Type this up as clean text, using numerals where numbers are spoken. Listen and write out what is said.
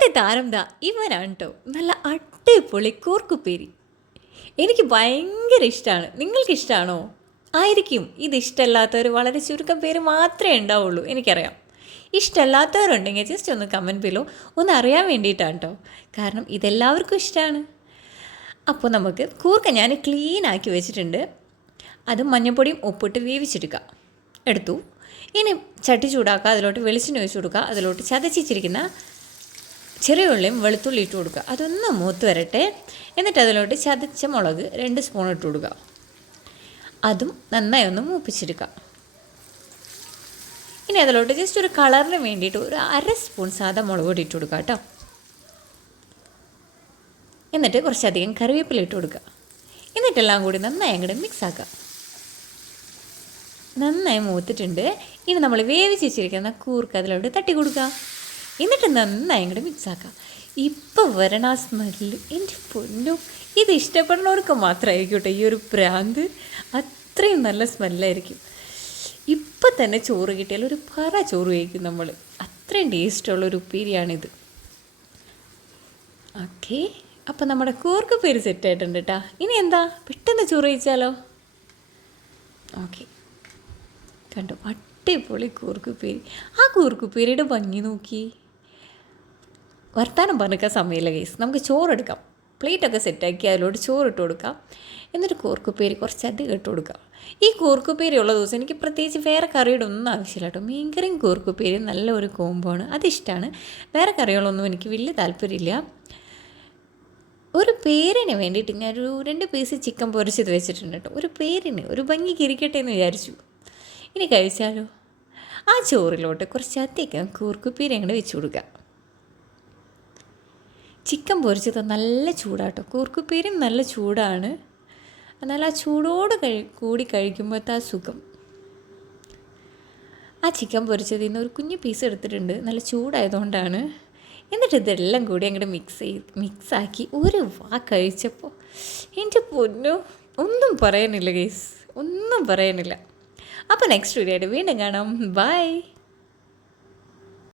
ഇന്നത്തെ താരം ദാ ഇവനാണ് കേട്ടോ. നല്ല അടിപൊളി കൂർക്കുപ്പേരി. എനിക്ക് ഭയങ്കര ഇഷ്ടമാണ്. നിങ്ങൾക്ക് ഇഷ്ടമാണോ? ആയിരിക്കും. ഇത് ഇഷ്ടമല്ലാത്തവർ വളരെ ചുരുക്കം പേര് മാത്രമേ ഉണ്ടാവുള്ളൂ, എനിക്കറിയാം. ഇഷ്ടമല്ലാത്തവരുണ്ടെങ്കിൽ ജസ്റ്റ് ഒന്ന് കമൻറ്റ് ബിലോ ഒന്ന് അറിയാൻ വേണ്ടിയിട്ടാണ് കേട്ടോ. കാരണം ഇതെല്ലാവർക്കും ഇഷ്ടമാണ്. അപ്പോൾ നമുക്ക് കൂർക്ക ഞാൻ ക്ലീൻ ആക്കി വെച്ചിട്ടുണ്ട്. അത് മഞ്ഞൾപ്പൊടിയും ഉപ്പിട്ട് വേവിച്ചെടുക്കുക. എടുത്തു. ഇനി ചട്ടി ചൂടാക്കുക, അതിലോട്ട് വെളിച്ചെണ്ണ ഒഴിച്ച് കൊടുക്കുക. അതിലോട്ട് ചതച്ചിരിക്കുന്ന ചെറിയ ഉള്ളിയും വെളുത്തുള്ളി ഇട്ട് കൊടുക്കുക. അതൊന്ന് മൂത്ത് വരട്ടെ. എന്നിട്ട് അതിലോട്ട് ചതച്ച മുളക് 2 സ്പൂൺ ഇട്ട് കൊടുക്കുക. അതും നന്നായി ഒന്ന് മൂപ്പിച്ചെടുക്കുക. ഇനി അതിലോട്ട് ജസ്റ്റ് ഒരു കളറിന് വേണ്ടിയിട്ട് ഒരു 1/2 സ്പൂൺ സാധാ മുളക് പൊടി ഇട്ട് കൊടുക്കുക കേട്ടോ. എന്നിട്ട് കുറച്ചധികം കറിവേപ്പില ഇട്ട് കൊടുക്കുക. എന്നിട്ടെല്ലാം കൂടി നന്നായി അങ്ങോട്ട് മിക്സ് ആക്കുക. നന്നായി മൂത്തിട്ടുണ്ട്. ഇനി നമ്മൾ വേവിച്ച് വെച്ചിരിക്കുന്ന കൂർക്ക അതിലോട്ട് തട്ടി കൊടുക്കുക. എന്നിട്ട് നന്നായി അങ്ങോട്ട് മിക്സാക്കാം. ഇപ്പോൾ വരണ ആ സ്മെല്ല്, എൻ്റെ പൊന്നു, ഇത് ഇഷ്ടപ്പെടുന്നവർക്ക് മാത്രമായിരിക്കും കേട്ടോ ഈ ഒരു പ്രാന്ത്. അത്രയും നല്ല സ്മെല്ലായിരിക്കും. ഇപ്പം തന്നെ ചോറ് കിട്ടിയാൽ ഒരു പറ ചോറ് കഴിക്കും നമ്മൾ. അത്രയും ടേസ്റ്റുള്ളൊരു ഉപ്പേരിയാണിത്. ഓക്കെ, അപ്പം നമ്മുടെ കൂർക്കുപ്പേരി സെറ്റായിട്ടുണ്ട് കേട്ടോ. ഇനി എന്താ, പെട്ടെന്ന് ചോറ് കഴിച്ചാലോ? ഓക്കെ, കണ്ടു, അടിപൊളി കൂർക്കുപ്പേരി. ആ കൂർക്കുപ്പേരിയുടെ ഭംഗി നോക്കി. വർത്താനം പറഞ്ഞിക്കാൻ സമയമില്ല ഗൈസ്. നമുക്ക് ചോറെടുക്കാം. പ്ലേറ്റൊക്കെ സെറ്റാക്കി അതിലോട്ട് ചോറിട്ട് കൊടുക്കാം. എന്നിട്ട് കൂർക്കുപ്പേരി കുറച്ചധികം ഇട്ട് കൊടുക്കാം. ഈ കൂർക്കുപ്പേരി ഉള്ള ദിവസം എനിക്ക് പ്രത്യേകിച്ച് വേറെ കറിയുടെ ഒന്നും ആവശ്യമില്ല കേട്ടോ. മീൻകറിയും കൂർക്കുപ്പേരിയും നല്ല ഒരു കോംബോ ആണ്. അതിഷ്ടമാണ്. വേറെ കറികളൊന്നും എനിക്ക് വലിയ താല്പര്യമില്ല. ഒരു പേരിന് വേണ്ടിയിട്ട് ഞാനൊരു 2 പീസ് ചിക്കൻ പൊരിച്ചത് വെച്ചിട്ടുണ്ട് കേട്ടോ. ഒരു പേരിന്, ഒരു ഭംഗിക്ക് ഇരിക്കട്ടെ എന്ന് വിചാരിച്ചു. ഇനി കഴിച്ചാലോ? ആ ചോറിലോട്ട് കുറച്ചധികം കൂർക്കുപ്പേരി അങ്ങോട്ട് വെച്ച് കൊടുക്കുക. ചിക്കൻ പൊരിച്ചത് നല്ല ചൂടാട്ടോ. കൂർക്കുപ്പേരിയും നല്ല ചൂടാണ്. എന്നാൽ ആ ചൂടോട് കൂടി കഴിക്കുമ്പോഴത്തെ ആ സുഖം. ആ ചിക്കൻ പൊരിച്ചതിൽ നിന്ന് ഒരു കുഞ്ഞു പീസ് എടുത്തിട്ടുണ്ട്, നല്ല ചൂടായതുകൊണ്ടാണ്. എന്നിട്ട് ഇതെല്ലാം കൂടി അങ്ങോട്ട് മിക്സാക്കി ഒരു കഴിച്ചപ്പോൾ എൻ്റെ പൊന്നു, ഒന്നും പറയാനില്ല ഗൈസ്, ഒന്നും പറയാനില്ല. അപ്പോൾ നെക്സ്റ്റ് വീഡിയോ ആയിട്ട് വീണ്ടും കാണാം. ബൈ.